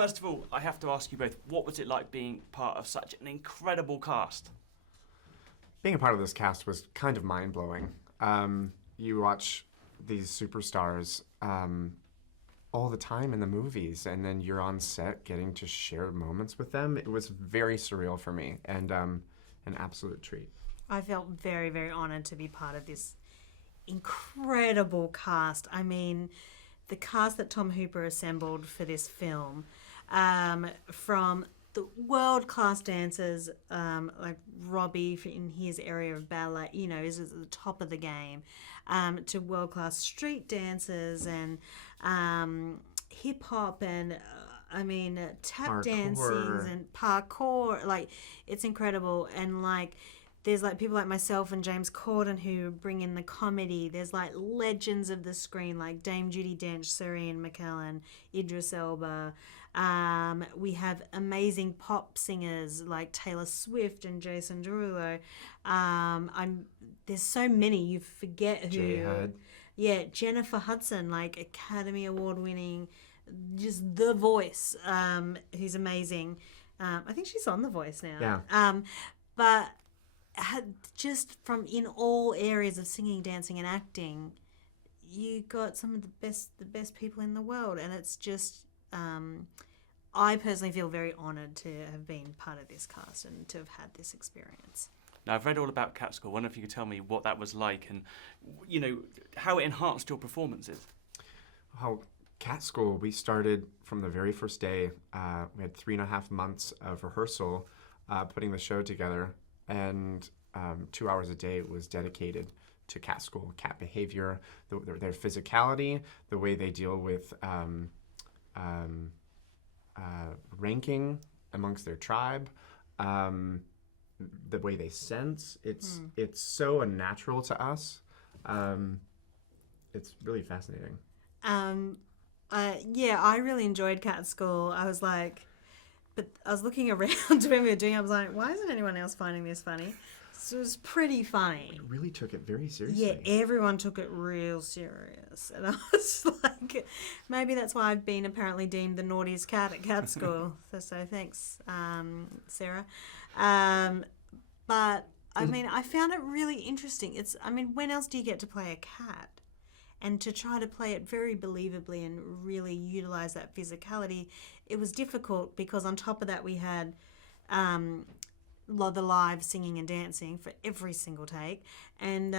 first of all, I have to ask you both, what was it like being part of such an incredible cast? Being a part of this cast was kind of mind-blowing. You watch these superstars all the time in the movies, and then you're on set getting to share moments with them. It was very surreal for me, and an absolute treat. I felt very, very honoured to be part of this incredible cast. I mean, the cast that Tom Hooper assembled for this film, from the world-class dancers like Robbie in his area of ballet, is at the top of the game, to world-class street dancers and hip-hop and tap Parkour. dancing and parkour. Like, it's incredible. And like, there's like people like myself and James Corden who bring in the comedy. There's like legends of the screen like Dame Judi Dench, Ian McKellen, Idris Elba. We have amazing pop singers like Taylor Swift and Jason Derulo. There's so many you forget who. J-Hud. Yeah, Jennifer Hudson, like Academy Award winning, just The Voice, who's amazing. I think she's on The Voice now. Yeah. But just from in all areas of singing, dancing, and acting, you got some of the best people in the world, and it's just. I personally feel very honoured to have been part of this cast and to have had this experience. Now, I've read all about Cat School. I wonder if you could tell me what that was like and, how it enhanced your performances. Well, Cat School, we started from the very first day. We had 3.5 months of rehearsal, putting the show together, and 2 hours a day was dedicated to Cat School, cat behavior, their physicality, the way they deal with ranking amongst their tribe, the way they sense. It's so unnatural to us. It's really fascinating. I really enjoyed Cat School. I was looking around when we were doing it. I was like, why isn't anyone else finding this funny? So it was pretty funny. We really took it very seriously. Yeah, everyone took it real serious. And I was like, maybe that's why I've been apparently deemed the naughtiest cat at Cat School. So thanks, Sarah. But, I found it really interesting. When else do you get to play a cat? And to try to play it very believably and really utilise that physicality, it was difficult because on top of that we had the live singing and dancing for every single take, and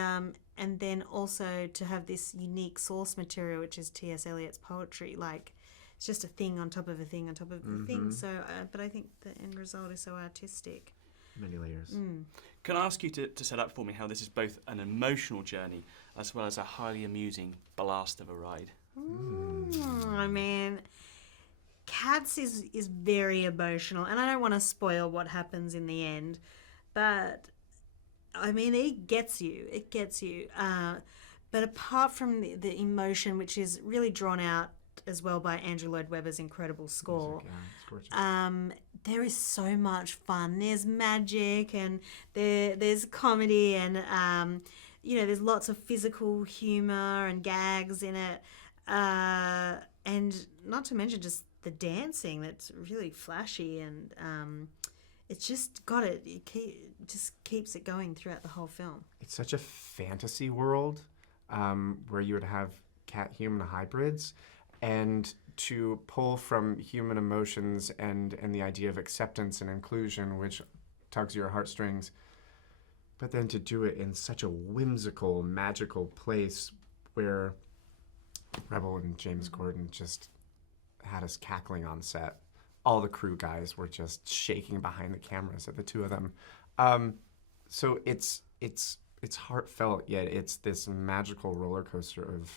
then also to have this unique source material, which is T.S. Eliot's poetry. Like, it's just a thing on top of a thing on top of a thing. So, but I think the end result is so artistic. Many layers. Can I ask you to set up for me how this is both an emotional journey as well as a highly amusing blast of a ride? Cats is very emotional, and I don't want to spoil what happens in the end, but it gets you. But apart from the emotion, which is really drawn out as well by Andrew Lloyd Webber's incredible score, Music, yeah, it's gorgeous. there is so much fun. There's magic, and there's comedy, and there's lots of physical humour and gags in it, and not to mention just the dancing that's really flashy, and it's just got it. Just keeps it going throughout the whole film. It's such a fantasy world where you would have cat-human hybrids, and to pull from human emotions and the idea of acceptance and inclusion, which tugs your heartstrings, but then to do it in such a whimsical, magical place where Rebel and James Corden just had us cackling on set. All the crew guys were just shaking behind the cameras at the two of them. So it's heartfelt, yet it's this magical roller coaster of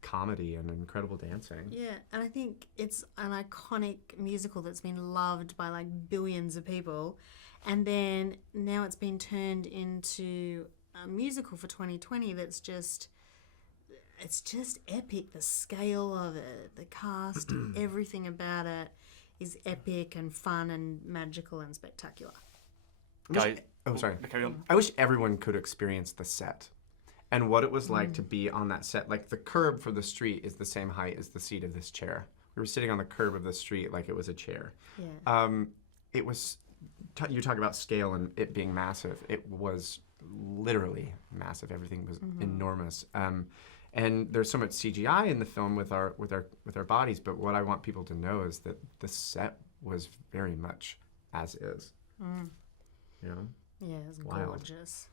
comedy and incredible dancing. Yeah, and I think it's an iconic musical that's been loved by like billions of people, and then now it's been turned into a musical for 2020 that's just epic. The scale of it, the cast, everything about it is epic and fun and magical and spectacular. Carry on. I wish everyone could experience the set and what it was like to be on that set. Like, the curb for the street is the same height as the seat of this chair. We were sitting on the curb of the street like it was a chair. Yeah. It was, you talk about scale and it being massive. It was literally massive. Everything was enormous. And there's so much CGI in the film with our bodies, but what I want people to know is that the set was very much as is. You know? Yeah, it's Wild. gorgeous.